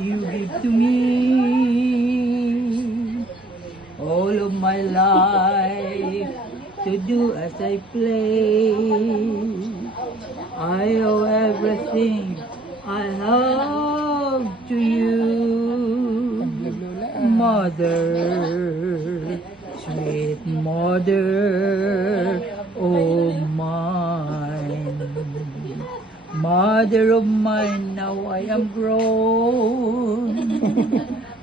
you give to me. All of my life to do as I play. I owe everything I have to you, Mother, sweet Mother, oh mine. Mother of mine, now I am grown,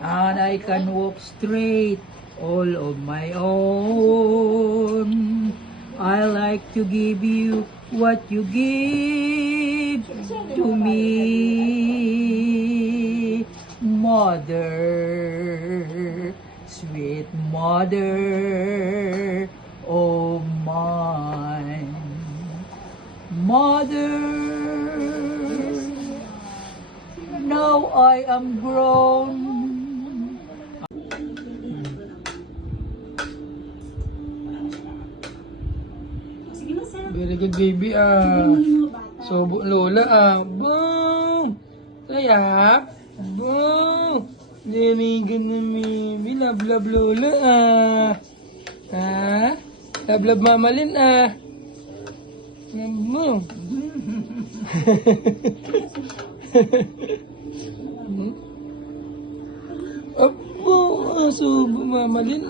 and I can walk straight all of my own. I like to give you what you give to me, Mother, sweet Mother, oh mine. Mother, now I am grown. Very good baby Sobo lola Boom! Sayap! Boom! Very good na baby. Love love lola Love love mamalin Boom! Opo! Sobo mamalin